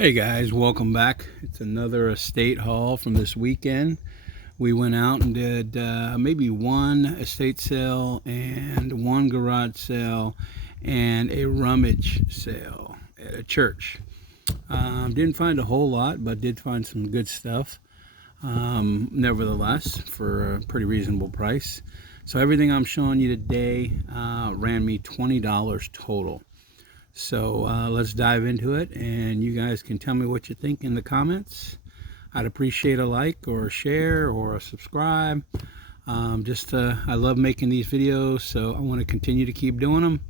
Hey guys, welcome back. It's another estate haul from this weekend. We went out and did maybe one estate sale and one garage sale and a rummage sale at a church. Didn't find a whole lot, but did find some good stuff. Nevertheless, for a pretty reasonable price. So everything I'm showing you today ran me $20 total. So let's dive into it, and you guys can tell me what you think in the comments. I'd appreciate a like or a share or a subscribe. I love making these videos, so I want to continue to keep doing them,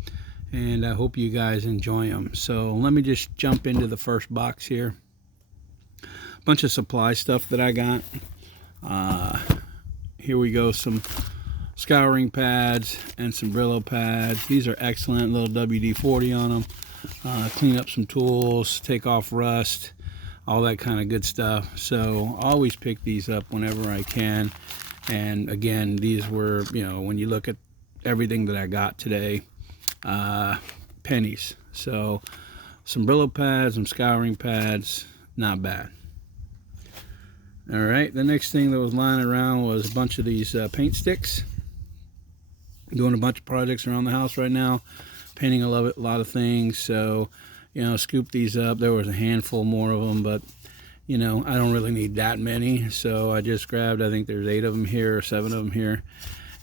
and I hope you guys enjoy them. So let me just jump into the first box here. Bunch of supply stuff that I got. Here we go, some scouring pads and some Brillo pads. These are excellent, little WD-40 on them. Clean up some tools, take off rust, all that kind of good stuff. So I always pick these up whenever I can. And again, these were, when you look at everything that I got today, pennies. So some Brillo pads, some scouring pads, not bad. All right, the next thing that was lying around was a bunch of these paint sticks. Doing a bunch of projects around the house right now, painting a lot of things. So, scoop these up. There was a handful more of them, but I don't really need that many. So I just grabbed, I think there's 8 of them here or 7 of them here,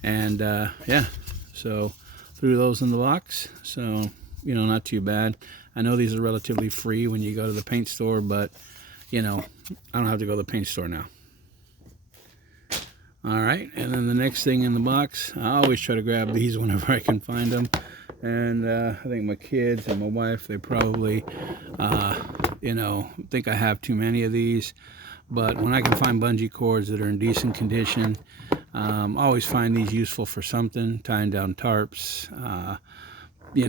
and yeah, so threw those in the box. So not too bad. I know these are relatively free when you go to the paint store, but I don't have to go to the paint store now. All right, and then the next thing in the box, I always try to grab these whenever I can find them. And I think my kids and my wife, they probably, think I have too many of these. But when I can find bungee cords that are in decent condition, I always find these useful for something, tying down tarps,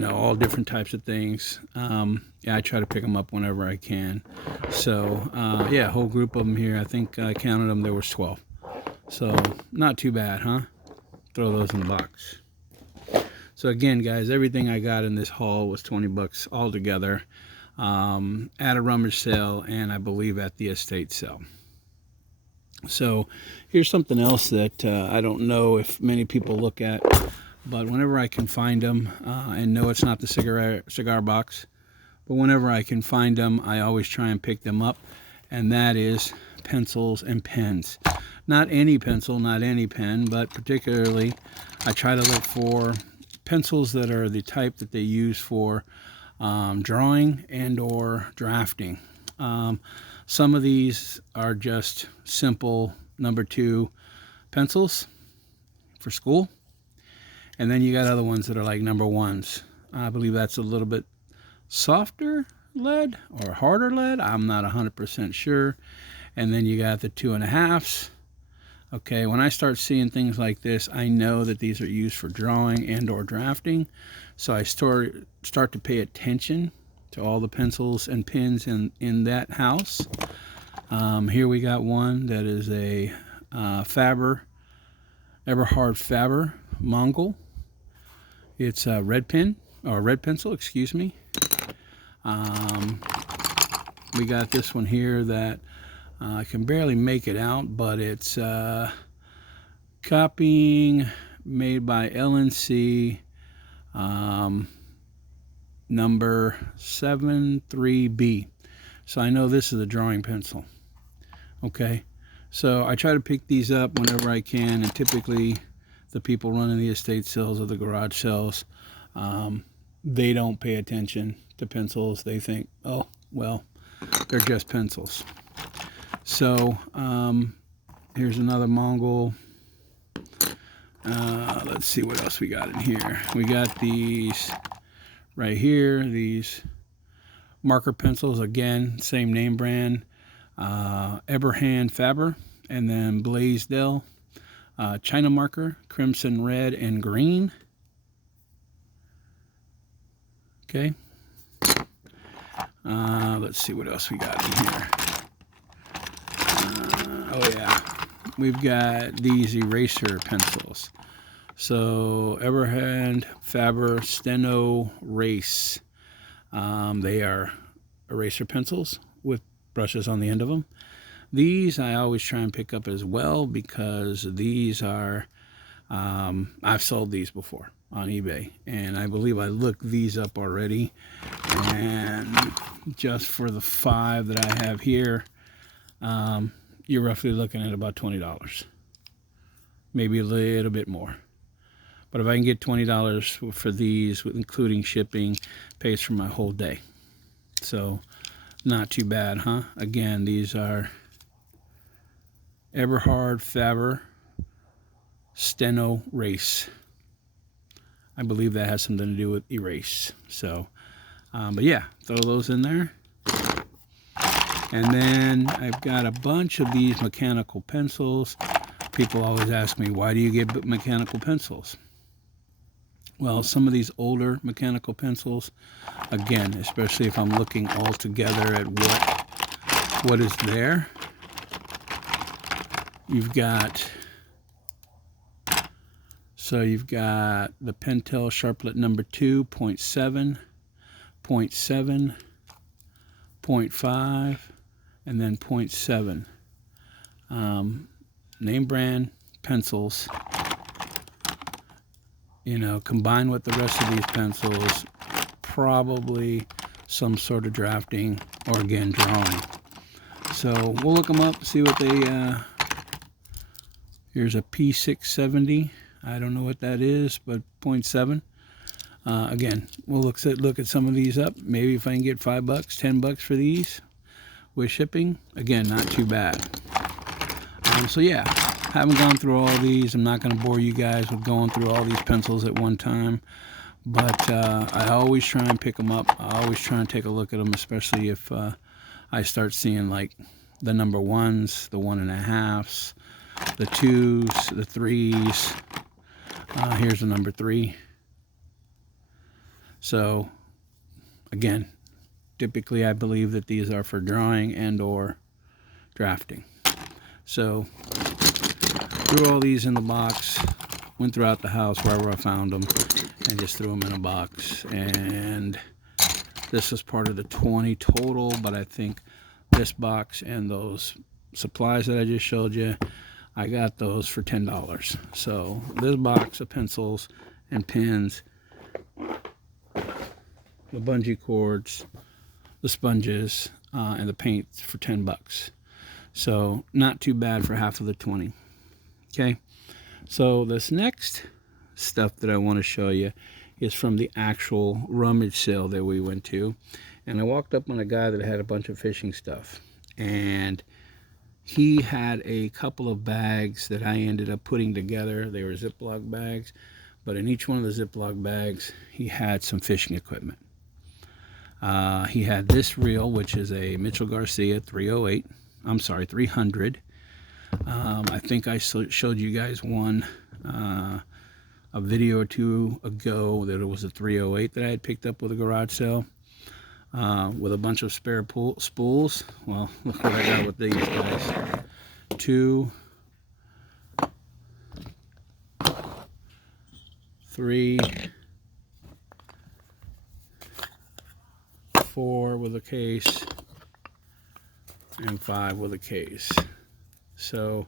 all different types of things. Yeah, I try to pick them up whenever I can. So, yeah, a whole group of them here. I think I counted them, there was 12. So not too bad, huh? Throw those in the box. So again, guys, everything I got in this haul was 20 bucks altogether, at a rummage sale and I believe at the estate sale. So here's something else that I don't know if many people look at, but whenever I can find them, and no, it's not the cigar box, but whenever I can find them, I always try and pick them up, and that is pencils and pens. Not any pencil, not any pen, but particularly I try to look for pencils that are the type that they use for drawing and or drafting. Some of these are just simple number 2 pencils for school, and then you got other ones that are like number 1s. I believe that's a little bit softer lead or harder lead. I'm not 100% sure. And then you got the 2.5s. Okay, when I start seeing things like this, I know that these are used for drawing and or drafting. So I start to pay attention to all the pencils and pens in that house. Here we got one that is a Eberhard Faber Mongol. It's a red pen, or red pencil, excuse me. We got this one here that I can barely make it out, but it's copying made by LNC, number 73B. So I know this is a drawing pencil. Okay, so I try to pick these up whenever I can, and typically the people running the estate sales or the garage sales, they don't pay attention to pencils. They think, oh, well, they're just pencils. So here's another Mongol. Let's see what else we got in here. We got these right here, these marker pencils, again, same name brand, Eberhard Faber, and then Blaisdell China marker, crimson, red, and green. Okay. Let's see what else we got in here. Oh yeah, we've got these eraser pencils. So Eberhard Faber Steno Race. They are eraser pencils with brushes on the end of them. These I always try and pick up as well, because these are, I've sold these before on eBay, and I believe I looked these up already, and just for the 5 that I have here, you're roughly looking at about $20, maybe a little bit more. But if I can get $20 for these, including shipping, pays for my whole day. So not too bad, huh? Again, these are Eberhard Faber Steno Race. I believe that has something to do with erase. So, but yeah, throw those in there. And then I've got a bunch of these mechanical pencils. People always ask me, why do you get mechanical pencils? Well, some of these older mechanical pencils, again, especially if I'm looking all together at what is there, you've got the Pentel Sharplet number 2, 0.7, 0.7, 0.5, and then 0.7. Name brand pencils, combined with the rest of these pencils, probably some sort of drafting or, again, drawing. So we'll look them up, see what they, here's a P670. I don't know what that is, but 0.7. Again, we'll look at some of these up. Maybe if I can get $5, $10 for these with shipping, again, not too bad. So yeah, haven't gone through all these. I'm not going to bore you guys with going through all these pencils at one time, but I always try and pick them up. I always try and take a look at them, especially if I start seeing like the number 1s, the 1.5s, the 2s, the 3s. Here's the number 3. So again, typically I believe that these are for drawing and or drafting. So threw all these in the box, went throughout the house wherever I found them, and just threw them in a box. And this was part of the 20 total, but I think this box and those supplies that I just showed you, I got those for $10. So this box of pencils and pens, the bungee cords, the sponges, and the paint for $10. So not too bad for half of the 20. Okay, so this next stuff that I want to show you is from the actual Rummage sale that we went to. And I walked up on a guy that had a bunch of fishing stuff, and he had a couple of bags that I ended up putting together. They were Ziploc bags, but in each one of the Ziploc bags he had some fishing equipment. He had this reel, which is a Mitchell Garcia 308. I'm sorry, 300. I think I showed you guys one a video or two ago that it was a 308 that I had picked up with a garage sale with a bunch of spare spools. Well, look what I got with these guys. 2, 3, 4 with a case, and 5 with a case. So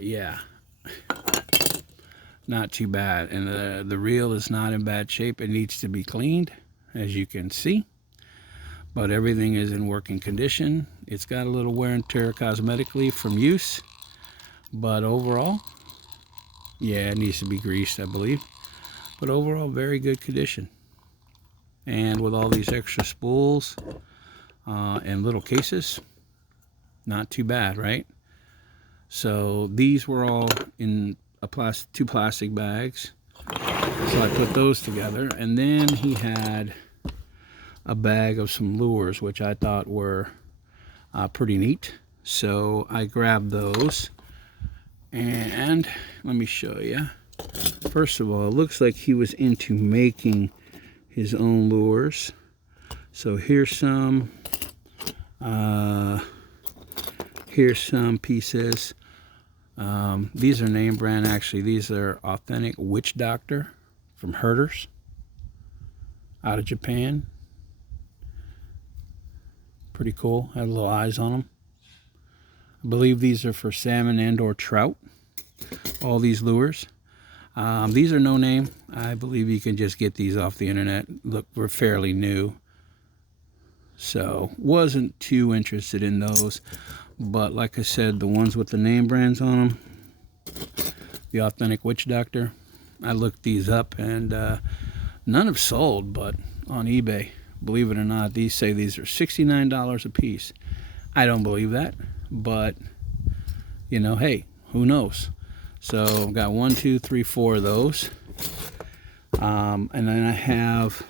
yeah, not too bad. And the reel is not in bad shape. It needs to be cleaned, as you can see, but everything is in working condition. It's got a little wear and tear cosmetically from use, but overall, yeah, it needs to be greased, I believe, but overall very good condition. And with all these extra spools and little cases, not too bad, right? So these were all in two plastic bags, so I put those together. And then he had a bag of some lures, which I thought were pretty neat, so I grabbed those. And let me show you. First of all, it looks like he was into making his own lures. So here's some pieces. These are name brand, actually. These are authentic Witch Doctor from Herders out of Japan. Pretty cool. Had little eyes on them. I believe these are for salmon and or trout. All these lures. These are no name. I believe you can just get these off the internet. Look, we're fairly new. So wasn't too interested in those. But like I said, the ones with the name brands on them, the Authentic Witch Doctor, I looked these up and none have sold, but on eBay, believe it or not, these say these are $69 a piece. I don't believe that, but you know, hey, who knows? So I've got 1, 2, 3, 4 of those. And then I have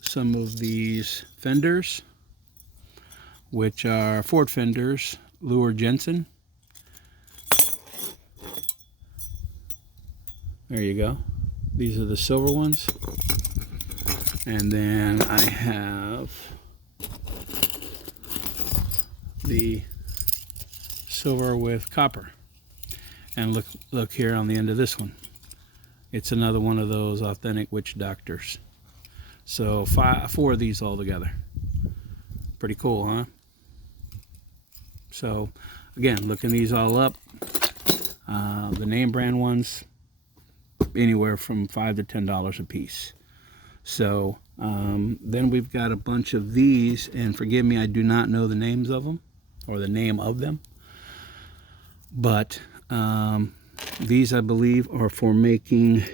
some of these Fenders, which are Ford Fenders, Lure Jensen. There you go. These are the silver ones. And then I have the silver with copper. And look here on the end of this one. It's another one of those Authentic Witch Doctors. So 4 of these all together. Pretty cool, huh? So again, looking these all up, the name brand ones, anywhere from $5 to $10 a piece. So then we've got a bunch of these, and forgive me, I do not know the names of them or the name of them, but these I believe are for making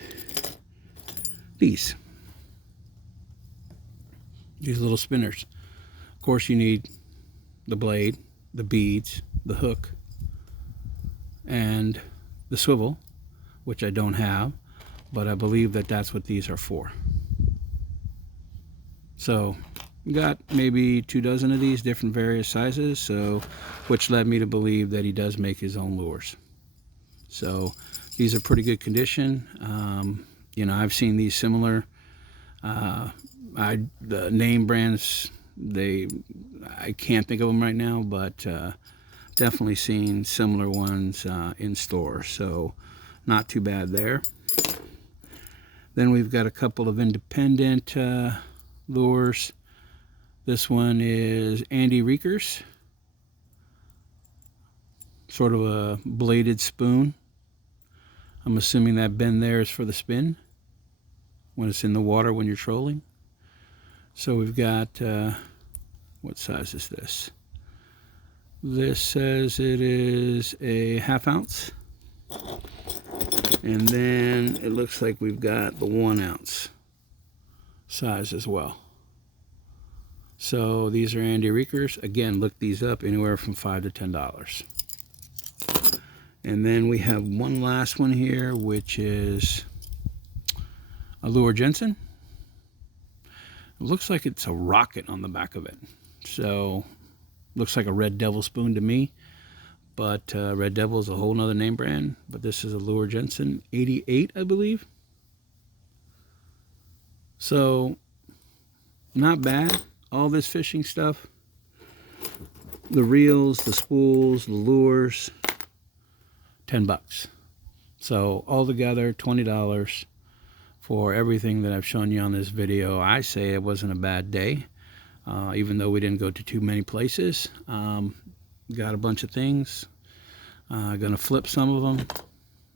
these little spinners. Of course, you need the blade, the beads, the hook, and the swivel, which I don't have, but I believe that that's what these are for. So we got maybe 2 dozen of these, different various sizes, so which led me to believe that he does make his own lures. So these are pretty good condition. You know, I've seen these similar. The name brands, I can't think of them right now, but definitely seen similar ones in stores, so not too bad there. Then we've got a couple of independent lures. This one is Andy Reekers, sort of a bladed spoon. I'm assuming that bend there is for the spin when it's in the water when you're trolling. So we've got, what size is this? This says it is a 1/2 ounce. And then it looks like we've got the 1 ounce size as well. So these are Andy Reekers. Again, look these up, anywhere from $5 to $10. And then we have one last one here, which is a Lure Jensen. It looks like it's a rocket on the back of it. So looks like a Red Devil spoon to me. But Red Devil is a whole nother name brand. But this is a Lure Jensen 88, I believe. So not bad. All this fishing stuff. The reels, the spools, the lures. $10. So altogether $20 for everything that I've shown you on this video. I say it wasn't a bad day, even though we didn't go to too many places. Got a bunch of things. Gonna flip some of them,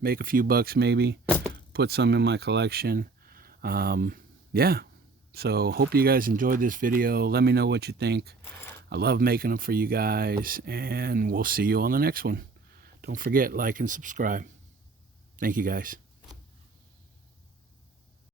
make a few bucks maybe, put some in my collection. Yeah, so hope you guys enjoyed this video. Let me know what you think. I love making them for you guys, and we'll see you on the next one. Don't forget, like and subscribe. Thank you, guys.